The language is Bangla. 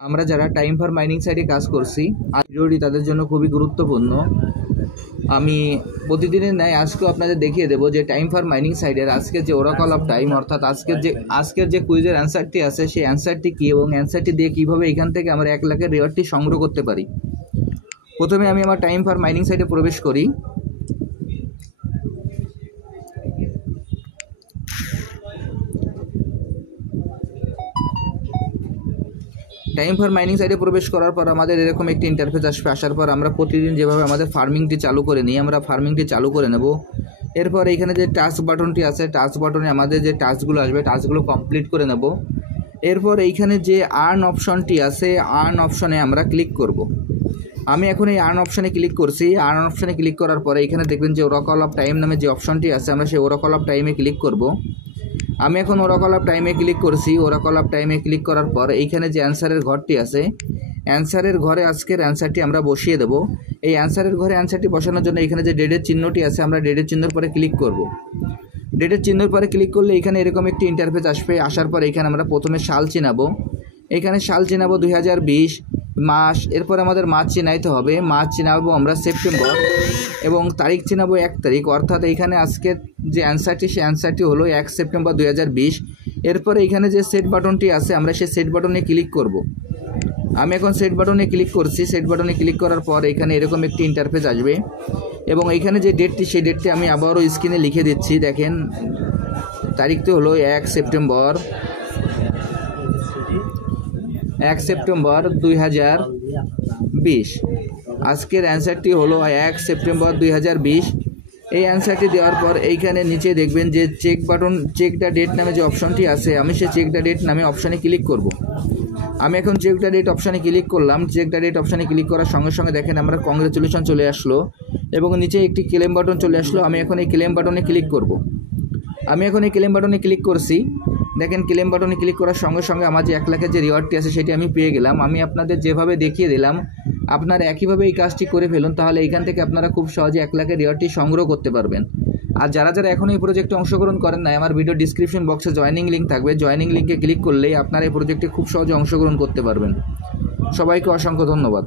আমরা যারা টাইম ফর মাইনিং সাইটে কাজ করছি, আর ভিডিওটি তাদের জন্য খুবই গুরুত্বপূর্ণ। আমি প্রতিদিনের ন্যায় আজকেও আপনাদের দেখিয়ে দেবো যে টাইম ফর মাইনিং সাইটের আজকের যে ওরাকল অফ টাইম, অর্থাৎ আজকের যে কুইজের অ্যান্সারটি আছে সেই অ্যান্সারটি কী এবং অ্যান্সারটি দিয়ে কীভাবে এখান থেকে আমরা 1 লাখের রিওয়ার্ডটি সংগ্রহ করতে পারি। প্রথমে আমি আমার টাইম ফর মাইনিং সাইটে প্রবেশ করি। টাইম ফর মাইনিং সাইটে প্রবেশ করার পর আমাদের এরকম একটি ইন্টারফেস আসবে। আসার পর আমরা প্রতিদিন যেভাবে আমাদের ফার্মিংটি চালু করে নিই, আমরা ফার্মিংটি চালু করে নেব। এরপর এইখানে যে টাস্ক বাটনটি আছে, টাস্ক বাটনে আমাদের যে টাস্কগুলো আসবে টাস্কগুলো কমপ্লিট করে নেব। এরপর এইখানে যে আর্ন অপশনটি আছে, আর্ন অপশনে আমরা ক্লিক করব। আমি এখন এই আর্ন অপশনে ক্লিক করছি। আর্ন অপশনে ক্লিক করার পরে এখানে দেখবেন যে ওরাকল অফ টাইম নামে যে অপশনটি আছে, আমরা সেই ওরাকল অফ টাইমে ক্লিক করব। আমি এখন ওরাকল অফ টাইমে ক্লিক করছি। ওরাকল অফ টাইমে ক্লিক করার পর এইখানে যে অ্যান্সারের ঘরটি আছে, অ্যান্সারের ঘরে আজকের অ্যান্সারটি আমরা বসিয়ে দেব। এই অ্যান্সারের ঘরে অ্যান্সারটি বসানোর জন্য এখানে যে ডেটের চিহ্নটি আছে, আমরা ডেটের চিহ্নের পরে ক্লিক করব। ডেটের চিহ্নের পরে ক্লিক করলে এখানে এরকম একটি ইন্টারফেস আসবে। আসার পর এখানে আমরা প্রথমে সাল চিনাবো। এখানে সাল চিনাবো 2020 মাস। এরপর আমাদের মাস চিনাইতে হবে। মাস চিনাবো আমরা সেপ্টেম্বর এবং তারিখ চিনাবো 1 তারিখ, অর্থাৎ এইখানে আজকের যে অ্যান্সারটি সেই অ্যান্সারটি হলো 1 সেপ্টেম্বর 2020। এরপরে এইখানে যে সেট বাটনটি আছে, আমরা সেই সেট বাটনে ক্লিক করব। আমি এখন সেট বাটনে ক্লিক করছি। সেট বাটনে ক্লিক করার পর এখানে এরকম একটি ইন্টারফেস আসবে এবং এইখানে যে ডেটটি সেই ডেটটি আমি আবারও স্ক্রিনে লিখে দিচ্ছি। দেখেন তারিখটি হলো 1 সেপ্টেম্বর 2020। আজকের অ্যান্সারটি হলো 1 সেপ্টেম্বর 2020। এই অ্যান্সারটি দেওয়ার পর এইখানে নিচে দেখবেন যে check button, check the date নামে যে অপশনটি আছে, আমি সেই চেক দ্য ডেট নামে অপশানে ক্লিক করব। আমি এখন চেক দ্য ডেট অপশানে ক্লিক করলাম। চেক দ্য ডেট অপশানে ক্লিক করার সঙ্গে সঙ্গে দেখেন আমরা কংগ্রেচুলেশন চলে আসলো এবং নিচে একটি ক্লেম বাটন চলে আসলো। আমি এখন এই ক্লেম বাটনে ক্লিক করব। আমি এখন এই ক্লেম বাটনে ক্লিক করছি। দেখেন ক্লেম বাটনে ক্লিক করার সঙ্গে সঙ্গে আমার যে 1 লাখের যে রিওয়ার্ডটি আছে সেটি আমি পেয়ে গেলাম। আমি আপনাদের যেভাবে দেখিয়ে দিলাম আপনারা একইভাবে এই কাজটি করে ফেলুন, তাহলে এইখান থেকে আপনারা খুব সহজে 1 লাখের রিওয়ার্ডটি সংগ্রহ করতে পারবেন। আর যারা এখন এই প্রজেক্টে অংশগ্রহণ করেন না, আমার ভিডিও ডিসক্রিপশন বক্সে জয়েনিং লিঙ্ক থাকবে। জয়েনিং লিঙ্কে ক্লিক করলেই আপনারা এই প্রজেক্টে খুব সহজে অংশগ্রহণ করতে পারবেন। সবাইকে অসংখ্য ধন্যবাদ।